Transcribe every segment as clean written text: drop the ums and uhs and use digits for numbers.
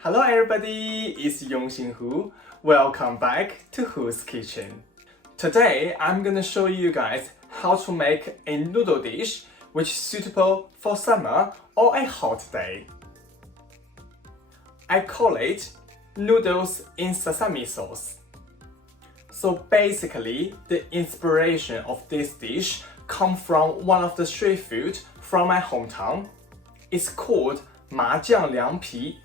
Hello everybody, it's Yongxin Hu. Welcome back to Hu's Kitchen. Today I'm gonna show you guys how to make a noodle dish which is suitable for summer or a hot day. I call it noodles in sesame sauce. So basically, the inspiration of this dish comes from one of the street food from my hometown. It's called 麻酱凉皮.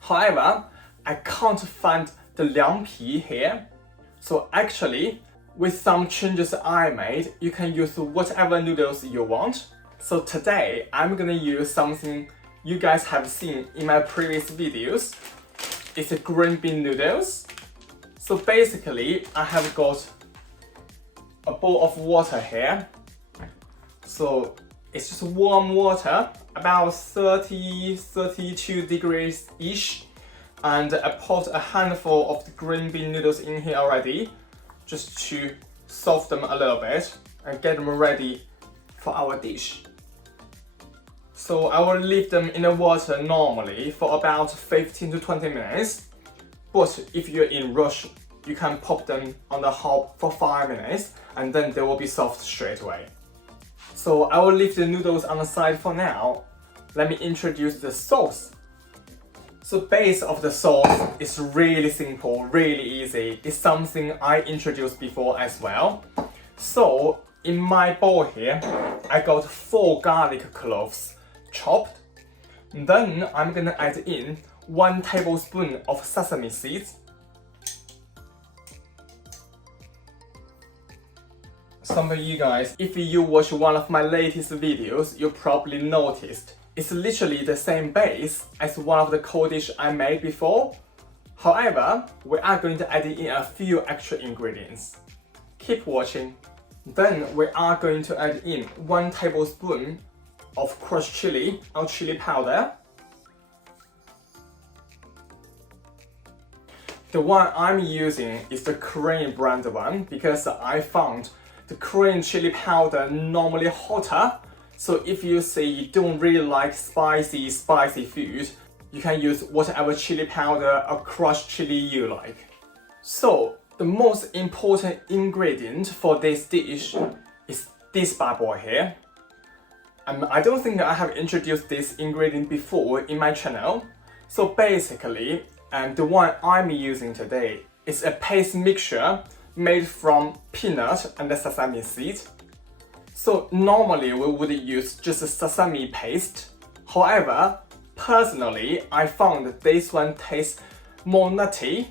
However, I can't find the 凉皮 here. So actually, with some changes I made, you can use whatever noodles you want. So today, I'm gonna use something you guys have seen in my previous videos. It's a green bean noodles. So basically, I have got a bowl of water here. So it's just warm water, about 32 degrees-ish. And I put a handful of the green bean noodles in here already, just to soften them a little bit and get them ready for our dish. So I will leave them in the water normally for about 15 to 20 minutes. But if you're in rush, you can pop them on the hob for 5 minutes and then they will be soft straight away. So I will leave the noodles on the side for now. Let me introduce the sauce. So base of the sauce is really simple, really easy. It's something I introduced before as well. So in my bowl here, I got 4 garlic cloves chopped. Then I'm gonna add in 1 tablespoon of sesame seeds. Some of you guys, if you watch one of my latest videos, you probably noticed it's literally the same base as one of the cold dish I made before. However, we are going to add in a few extra ingredients. Keep watching. Then we are going to add in 1 tablespoon of crushed chili or chili powder. The one I'm using is the Korean brand one because I found the Korean chili powder normally hotter. So if you say you don't really like spicy food, you can use whatever chili powder or crushed chili you like. So the most important ingredient for this dish is this bad boy here. I don't think I have introduced this ingredient before in my channel. So basically, the one I'm using today is a paste mixture made from peanut and the sesame seed. So normally we would use just a sesame paste. However, personally, I found this one tastes more nutty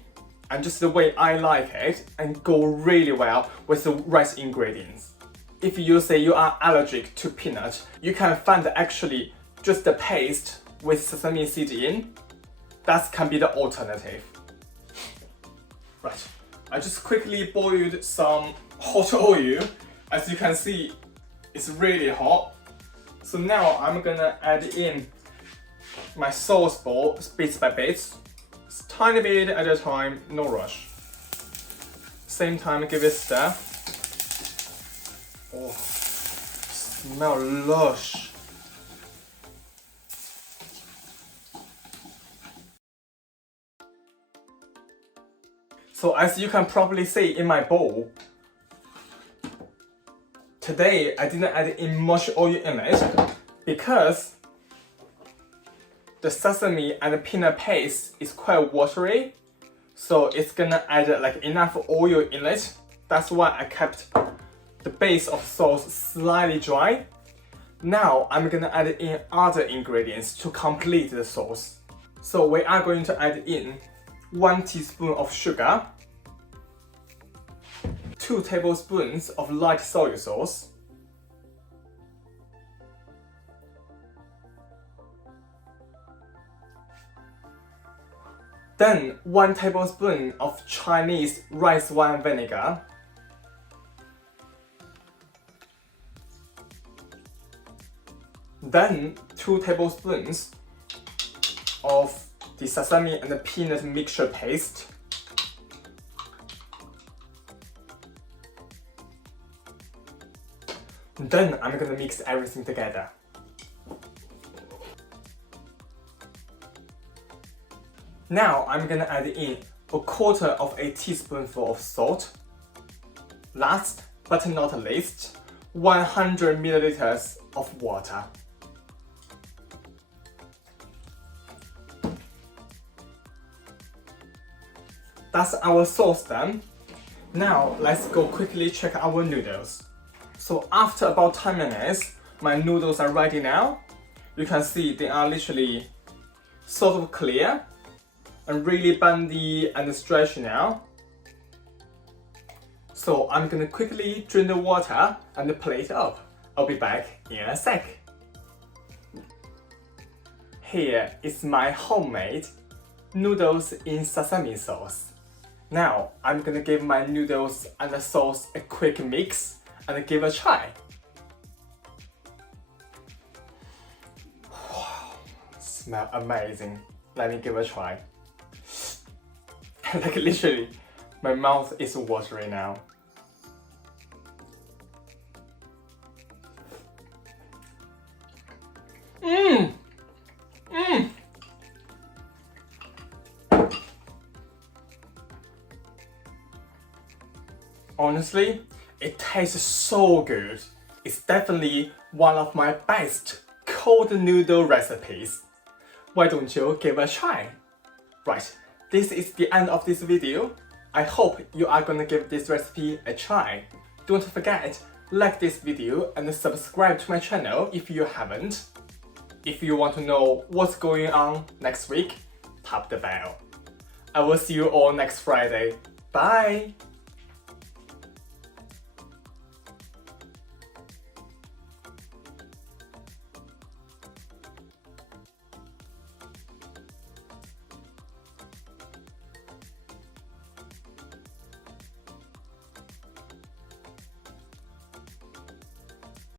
and just the way I like it and go really well with the right ingredients. If you say you are allergic to peanut, you can find actually just the paste with sesame seed in. That can be the alternative. Right, I just quickly boiled some hot oil. As you can see, it's really hot. So now I'm gonna add in my sauce bowl bits by bits. It's tiny bit at a time, no rush. Same time, give it a stir. Oh, smell lush. So as you can probably see in my bowl, today I didn't add in much oil in it because the sesame and the peanut paste is quite watery. So it's gonna add like enough oil in it. That's why I kept the base of sauce slightly dry. Now I'm gonna add in other ingredients to complete the sauce. So we are going to add in 1 teaspoon of sugar, 2 tablespoons of light soy sauce, then 1 tablespoon of Chinese rice wine vinegar, then 2 tablespoons of the sesame and the peanut mixture paste, then I'm gonna mix everything together. Now I'm gonna add in a quarter of a teaspoonful of salt. Last but not least, 100 milliliters of water. That's our sauce done. Now let's go quickly check our noodles. So after about 10 minutes, my noodles are ready now. You can see they are literally sort of clear and really bendy and stretchy now. So I'm gonna quickly drain the water and plate up. I'll be back in a sec. Here is my homemade noodles in sesame sauce. Now I'm gonna give my noodles and the sauce a quick mix and give a try. Wow, smell amazing. Let me give a try. Like literally, my mouth is watering now. Honestly, it tastes so good. It's definitely one of my best cold noodle recipes. Why don't you give a try? Right, this is the end of this video. I hope you are gonna give this recipe a try. Don't forget, like this video and subscribe to my channel if you haven't. If you want to know what's going on next week, tap the bell. I will see you all next Friday. Bye!